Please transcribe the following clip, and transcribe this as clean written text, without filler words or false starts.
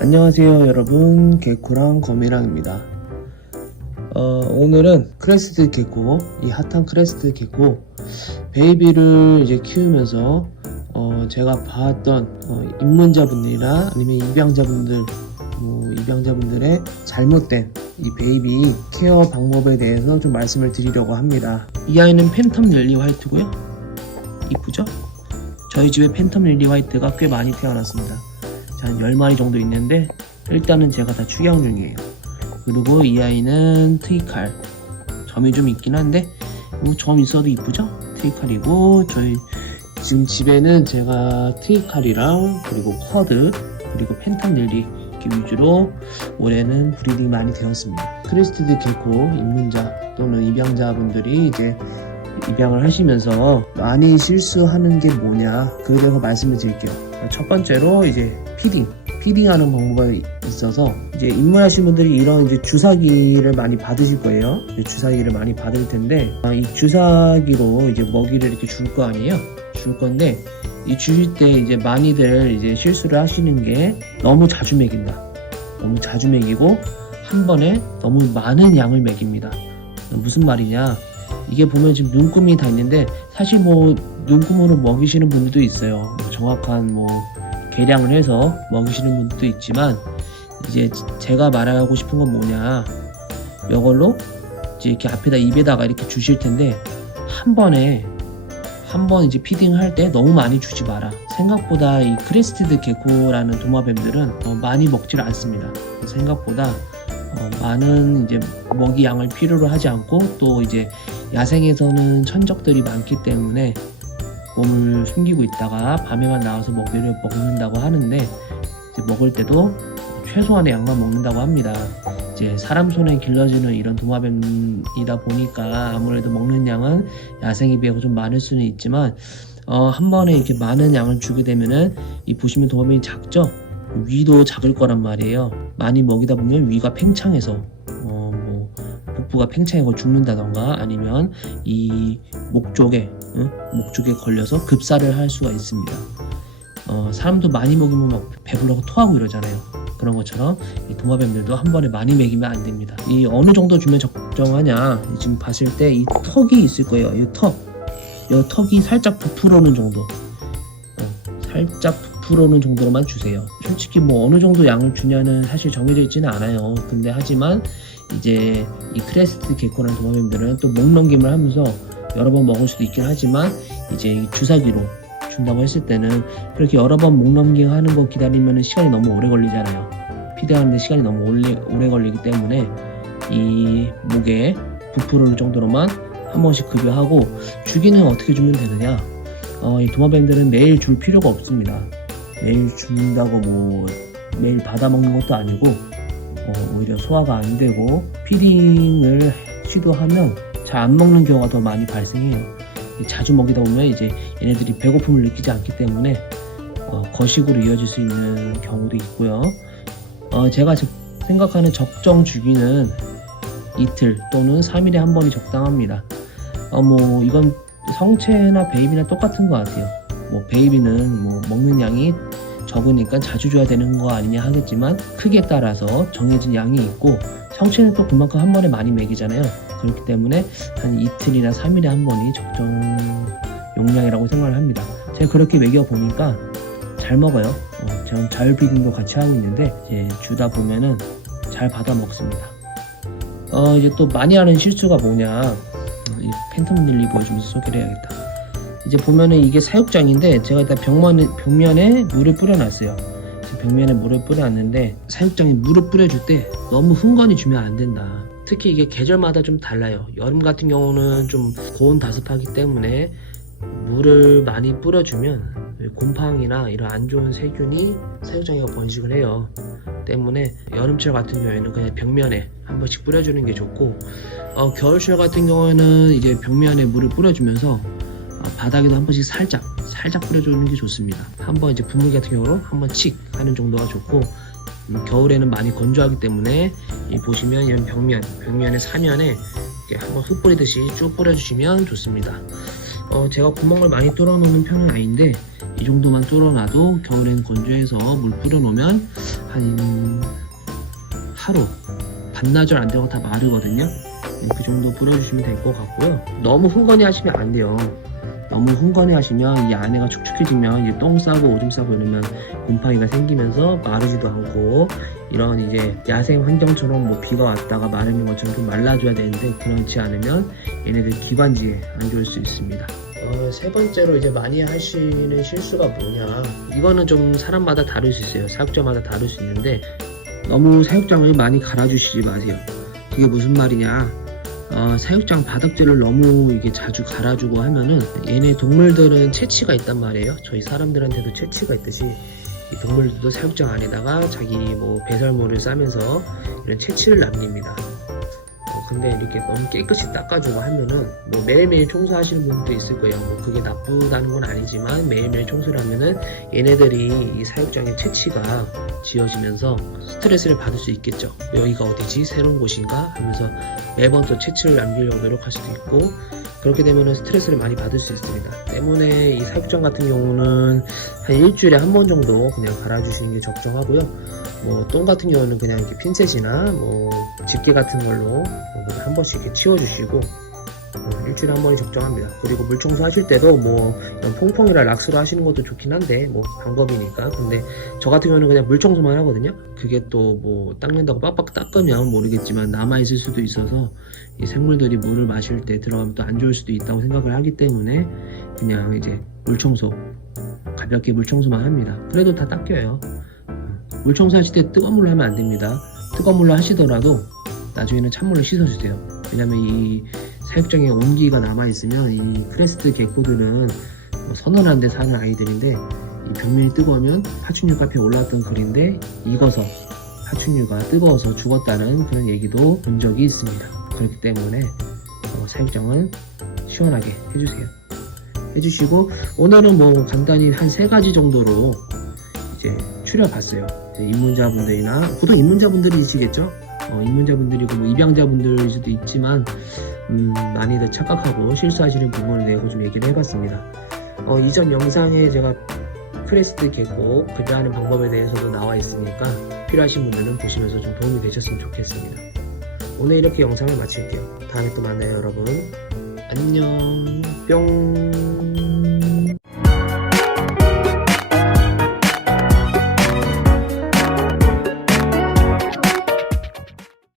안녕하세요 여러분, 개코랑 거미랑입니다. 오늘은 크레스트 개코, 이 핫한 크레스트 개코 베이비를 이제 키우면서 제가 봤던 입문자분들이나 아니면 입양자분들의 잘못된 이 베이비 케어 방법에 대해서 좀 말씀을 드리려고 합니다. 이 아이는 팬텀 릴리 화이트고요. 이쁘죠? 저희 집에 팬텀 릴리 화이트가 꽤 많이 태어났습니다. 한 10마리 정도 있는데 일단은 제가 다 축양 중이에요. 그리고 이 아이는 트위칼, 점이 좀 있긴 한데 뭐 점 있어도 이쁘죠? 트위칼이고, 저희 지금 집에는 제가 트위칼이랑 그리고 쿼드 그리고 팬텀 릴리 이렇게 위주로 올해는 브리딩 많이 되었습니다. 크레스티드 개코 입문자 또는 입양자분들이 이제 입양을 하시면서 많이 실수하는 게 뭐냐, 그에 대해서 말씀을 드릴게요. 첫 번째로 이제 피딩하는 방법이 있어서, 이제 입문하신 분들이 이런 이제 주사기를 많이 받으실 거예요. 주사기를 많이 받을 텐데, 이 주사기로 이제 먹이를 이렇게 줄 거 아니에요? 줄 건데, 이 주실 때 이제 많이들 이제 실수를 하시는 게 너무 자주 먹인다. 너무 자주 먹이고 한 번에 너무 많은 양을 먹입니다. 무슨 말이냐? 이게 보면 지금 눈금이 다 있는데, 사실 뭐 눈금으로 먹이시는 분들도 있어요. 정확한 계량을 해서 먹이시는 분들도 있지만, 이제 제가 말하고 싶은 건 뭐냐, 이걸로 이제 이렇게 앞에다 입에다가 이렇게 주실 텐데, 한 번 이제 피딩을 할 때 너무 많이 주지 마라. 생각보다 이 크레스티드 개코라는 도마뱀들은 많이 먹지를 않습니다. 생각보다 많은 이제 먹이 양을 필요로 하지 않고, 또 이제 야생에서는 천적들이 많기 때문에 몸을 숨기고 있다가 밤에만 나와서 먹이를 먹는다고 하는데, 이제 먹을 때도 최소한의 양만 먹는다고 합니다. 이제 사람 손에 길러지는 이런 도마뱀이다 보니까 아무래도 먹는 양은 야생에 비해서 좀 많을 수는 있지만, 한 번에 이렇게 많은 양을 주게 되면은, 이 보시면 도마뱀이 작죠? 위도 작을 거란 말이에요. 많이 먹이다 보면 위가 팽창해서 복부가 팽창해서 죽는다던가, 아니면 이 목 쪽에 걸려서 급사를 할 수가 있습니다. 사람도 많이 먹이면 막 배불러서 토하고 이러잖아요. 그런 것처럼 이 도마뱀들도 한 번에 많이 먹이면 안 됩니다. 이 어느 정도 주면 적정하냐, 지금 봤을 때 이 턱이 있을 거예요. 이 턱이 살짝 부풀어오는 정도, 살짝 부풀어오는 정도로만 주세요. 솔직히 어느 정도 양을 주냐는 사실 정해져 있지는 않아요. 근데 하지만 이제 이 크레스트 개코라는 도마뱀들은 또 목 넘김을 하면서 여러 번 먹을 수도 있긴 하지만, 이제 주사기로 준다고 했을 때는 그렇게 여러 번 목 넘김 하는 거 기다리면 시간이 너무 오래 걸리잖아요. 피드하는데 시간이 너무 오래 걸리기 때문에 이 목에 부풀어올 정도로만 한 번씩 급여하고, 주기는 어떻게 주면 되느냐, 이 도마뱀들은 매일 줄 필요가 없습니다. 매일 준다고 매일 받아 먹는 것도 아니고, 오히려 소화가 안 되고 피딩을 시도하면 잘 안 먹는 경우가 더 많이 발생해요. 자주 먹이다 보면 이제 얘네들이 배고픔을 느끼지 않기 때문에 거식으로 이어질 수 있는 경우도 있고요. 제가 생각하는 적정 주기는 이틀 또는 3일에 한 번이 적당합니다. 이건 성체나 베이비나 똑같은 것 같아요. 베이비는 먹는 양이 적으니까 자주 줘야 되는 거 아니냐 하겠지만, 크기에 따라서 정해진 양이 있고, 성체는 또 그만큼 한 번에 많이 먹이잖아요. 그렇기 때문에 한 이틀이나 3일에 한 번이 적정 용량이라고 생각을 합니다. 제가 그렇게 먹여보니까 잘 먹어요. 저는 자율 피딩도 같이 하고 있는데, 이제 주다 보면은 잘 받아 먹습니다. 이제 또 많이 하는 실수가 뭐냐, 이 팬텀 릴리 보여주면서 소개를 해야겠다. 이제 보면은 이게 사육장인데, 제가 일단 벽면에 물을 뿌려놨어요. 벽면에 물을 뿌려놨는데, 사육장에 물을 뿌려줄 때 너무 흥건히 주면 안 된다. 특히 이게 계절마다 좀 달라요. 여름 같은 경우는 좀 고온다습하기 때문에 물을 많이 뿌려주면 곰팡이나 이런 안 좋은 세균이 사육장에 번식을 해요. 때문에 여름철 같은 경우에는 그냥 벽면에 한 번씩 뿌려주는 게 좋고, 겨울철 같은 경우에는 이제 벽면에 물을 뿌려주면서 바닥에도 한 번씩 살짝 뿌려주는 게 좋습니다. 한번 이제 분무기 같은 경우로 한번 칙 하는 정도가 좋고, 겨울에는 많이 건조하기 때문에 보시면 이런 벽면의 사면에 이렇게 한번 흙 뿌리듯이 쭉 뿌려주시면 좋습니다. 제가 구멍을 많이 뚫어 놓는 편은 아닌데, 이 정도만 뚫어놔도 겨울엔 건조해서 물 뿌려놓으면 한 하루 반나절 안 되고 다 마르거든요. 그 정도 뿌려주시면 될 것 같고요. 너무 흥건히 하시면 안 돼요. 너무 흥건히 하시면 이 안에가 축축해지면 이제 똥 싸고 오줌 싸고 이러면 곰팡이가 생기면서 마르지도 않고, 이런 이제 야생 환경처럼 뭐 비가 왔다가 마르는 것처럼 좀 말라줘야 되는데 그렇지 않으면 얘네들 기관지에 안 좋을 수 있습니다. 세 번째로 이제 많이 하시는 실수가 뭐냐, 이거는 좀 사람마다 다를 수 있어요. 사육자마다 다를 수 있는데, 너무 사육장을 많이 갈아주시지 마세요. 그게 무슨 말이냐, 사육장 바닥재를 너무 이게 자주 갈아주고 하면은 얘네 동물들은 체취가 있단 말이에요. 저희 사람들한테도 체취가 있듯이 이 동물들도 사육장 안에다가 자기 뭐 배설물을 싸면서 이런 체취를 남깁니다. 근데 이렇게 너무 깨끗이 닦아주고 하면은 뭐 매일매일 청소하시는 분도 있을 거예요. 뭐 그게 나쁘다는 건 아니지만 매일매일 청소를 하면은 얘네들이 이 사육장에 체취가 지어지면서 스트레스를 받을 수 있겠죠. 여기가 어디지? 새로운 곳인가? 하면서 매번 또 체취를 남기려고 노력할 수도 있고, 그렇게 되면은 스트레스를 많이 받을 수 있습니다. 때문에 이 사육장 같은 경우는 한 일주일에 한 번 정도 그냥 갈아주시는 게 적정하고요. 뭐 똥 같은 경우는 그냥 이렇게 핀셋이나 뭐 집게 같은 걸로 한 번씩 이렇게 치워주시고, 일주일에 한 번이 적정합니다. 그리고 물 청소하실 때도 뭐 퐁퐁이라 락스로 하시는 것도 좋긴 한데 뭐 방법이니까. 근데 저 같은 경우는 그냥 물 청소만 하거든요. 그게 또 뭐 닦는다고 빡빡 닦으면 모르겠지만 남아있을 수도 있어서 이 생물들이 물을 마실 때 들어가면 또 안 좋을 수도 있다고 생각을 하기 때문에 그냥 이제 물 청소, 가볍게 물 청소만 합니다. 그래도 다 닦여요. 물 청소하실 때 뜨거운 물로 하면 안 됩니다. 뜨거운 물로 하시더라도 나중에는 찬물로 씻어주세요. 왜냐면 이 사육장에 온기가 남아있으면 이 크레스트 개코들은 서늘한 데 사는 아이들인데, 이 벽면이 뜨거우면 파충류 카페에 올라왔던 글인데 익어서 파충류가 뜨거워서 죽었다는 그런 얘기도 본 적이 있습니다. 그렇기 때문에 사육장은 시원하게 해주시고, 오늘은 뭐 간단히 한 3가지 정도로 이제 추려봤어요. 입문자분들이나 보통 입문자분들이시겠죠? 입문자분들이고 뭐 입양자분들일 수도 있지만 많이들 착각하고 실수하시는 부분을 내고 좀 얘기를 해봤습니다. 이전 영상에 제가 크레스트 개코 급여하는 방법에 대해서도 나와 있으니까 필요하신 분들은 보시면서 좀 도움이 되셨으면 좋겠습니다. 오늘 이렇게 영상을 마칠게요. 다음에 또 만나요, 여러분. 안녕. 뿅.